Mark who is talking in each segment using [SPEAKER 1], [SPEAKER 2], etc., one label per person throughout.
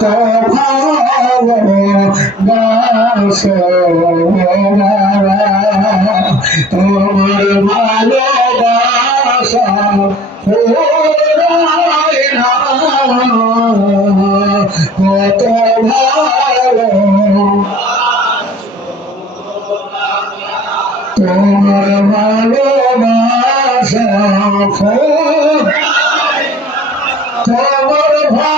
[SPEAKER 1] তো ভালো তোমার তোমার ভালোবাসা তোমার ভালো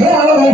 [SPEAKER 1] Yeah.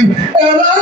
[SPEAKER 1] And I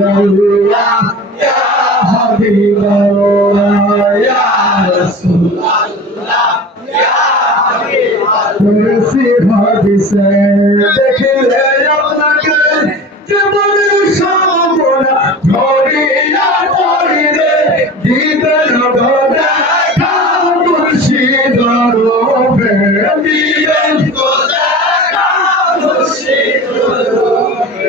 [SPEAKER 1] রাসূলুল্লাহ, ইয়া হাবিবাল্লাহ, ইয়া রাসূলুল্লাহ, ইয়া হাবিবাল্লাহ। তুলসী হাদিসে দেখিলে আপনাকে জীবনের সম্পূর্ণ ধরিয়া পড়িলে দিবেন গোদা কামুশি দরবে দিবেন গোদা কামুশি দরবে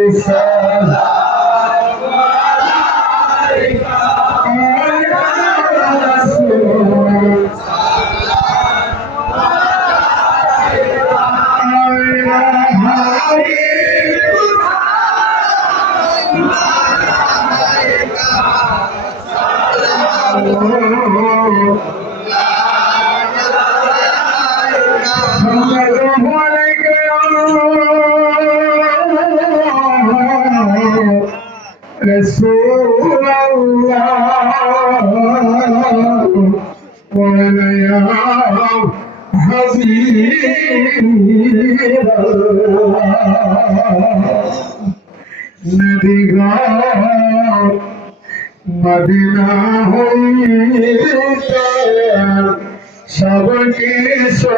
[SPEAKER 1] رسول الله ويا حبيب الله نبي মদিনা হইতে সব কিছু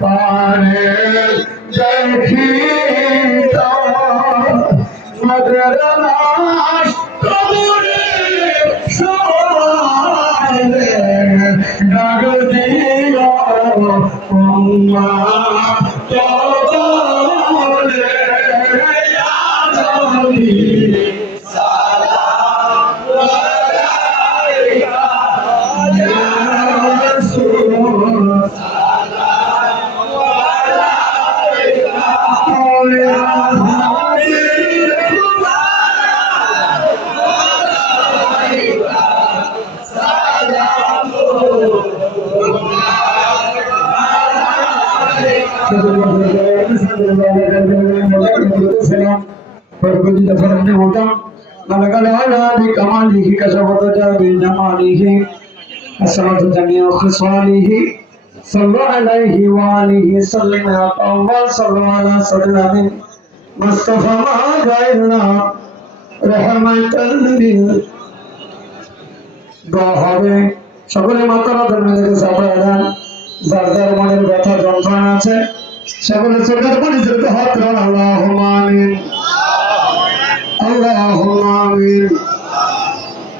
[SPEAKER 1] পারে দেখি মদর पर कुछ दफर नहीं होता अलग कमाल ही कसबत जाबे जमाली ही असरत जमी खसाली ही सल्लल्लाहु अलैहि वालिहि सल्लम अल्लाह सल्लल्लाहु अलैहि सल्लम मुस्तफ़ा गायना रहमतल लिल দোহাবে সকলে মাত্রা ধর্মের সাথে যার যার মনের ব্যথা যন্ত্রণা আছে সকলে পানি যেতে হাত আল্লাহ আমিন। আল্লাহ আমিন।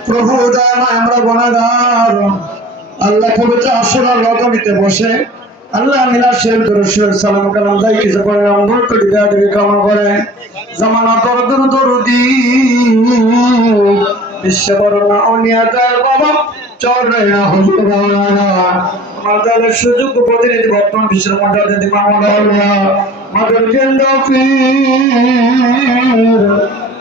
[SPEAKER 1] প্রভু দয়াময় আমরা গুণাগার আল্লাহ পবিত্র আসরার রকমিতে বসে, আল্লাহ মিলা শের দরুদ সালাম কালাম দাই কিছু করে আমল করে দেয়া দেবে কামনা করে। জামানা দরুদি বিশ্ব বরণা অনিয়াকার বাবা, চরে না, হুজুর বাবা আমাদের সুযোগ প্রতিনিধি বর্তমান বিশ্ব মন্ডল দিদি মামলা মাদার কেন্দ্র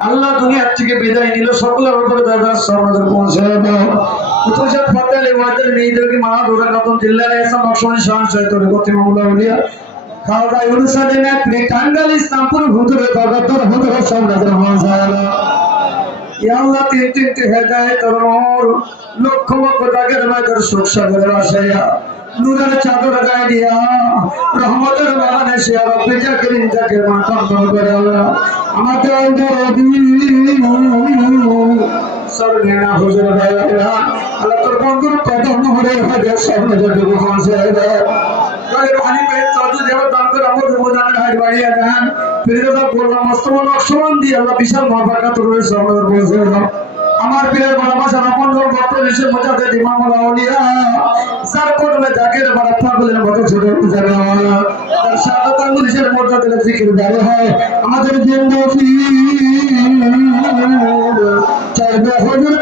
[SPEAKER 1] আল্লাহ দুনিয়ার থেকে বিদায় নিল, সকলের উপরে দাদা সর্বদা পৌঁছে উত্তরসাদ ফাতালি ওয়াদের মেয়েদেরকে মা দোরা কাতন জিল্লার এসা মামলা উলিয়া। খাওয়া নজর পৌঁছে আল্লাহ তিন তিনটি লক্ষ লক্ষ মাঝের সুখ সাগরের নূরের চাদর গায়ে দিয়া রহমতের বাগানে সে রব্বি জাকিরিন জাকির মাকাম করে আল্লাহ আমাদের রবি হুজুর আল্লাহ তোর বন্ধুর কদম হরে হরে সব নজর দেবো পৌঁছে দেয় গাড়ির পানি পেয়ে দেব দান করে আমাদের বিশাল মহাপাকাত রয়েছে আমার প্রিয় ভালোবাসা আপন ভক্ত এসে মোচাতে ইমাম আউলিয়া কোটলে জাকির মতো ছোট তার জিকির হয়। আমাদের জিন্দগি। চাইবে হুজুর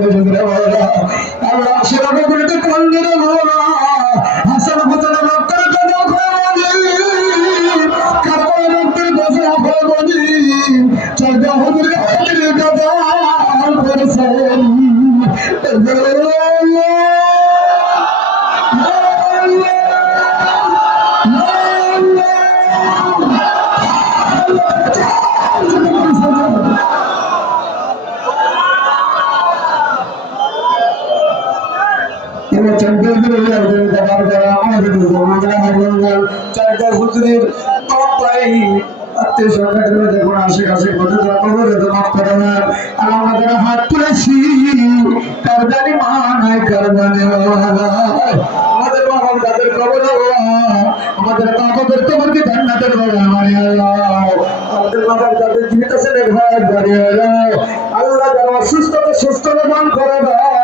[SPEAKER 1] তোর বরাবর সুন্দর বলা আল্লাহ সেরা করে তো হাসান হাসান রক্তের কথা বলি কারণ রক্তের কথা বলি। চাঁদা হুজুর চারটা হুজুরের পাপাই আত্মীয় স্বজনের দেখুন আশেপাশে কত কবরে তো মাফ করে না আর আমাদের হাত তুলেছি কারদানি মা নাই কারদানি আমাদের বাবা তাদের কবর আমাদের মা বাবার জান্নাতের বাবা আমার আমাদের মা বাবা তাদের জীবিত ছেলে ভাই বাড়ি আল্লাহ যারা অসুস্থ সুস্থ দান করে দাও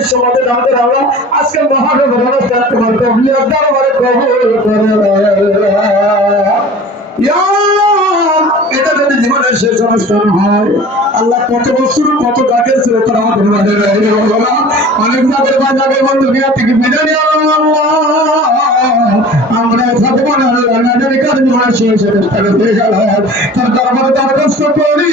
[SPEAKER 1] জাতির সমাজে আমাদের আমরা আজকে মহানগর তোমার কবলিয়ার দরবারে কবুল করে এটা যদি জীবনের শেষ অনুষ্ঠান হয়, আল্লাহ কত বছর, কত ডাকে ছিল তারা আমাদের মাঝে। অনেক জাতের বাজারে বন্ধু, বিয়া থেকে বিদায় আমরা সাথে মনে হলো কাজ জীবনের শেষ অনুষ্ঠান তার তারপরে তার কষ্ট করি।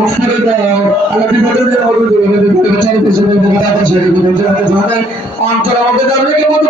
[SPEAKER 1] মাফ করে দাও আল্লাহ বিপদের বিপদের চাই কিছু বলতে আপনি সেটা দিবেন যেটা জানে অন্তর আমাদের জানলে কি মতো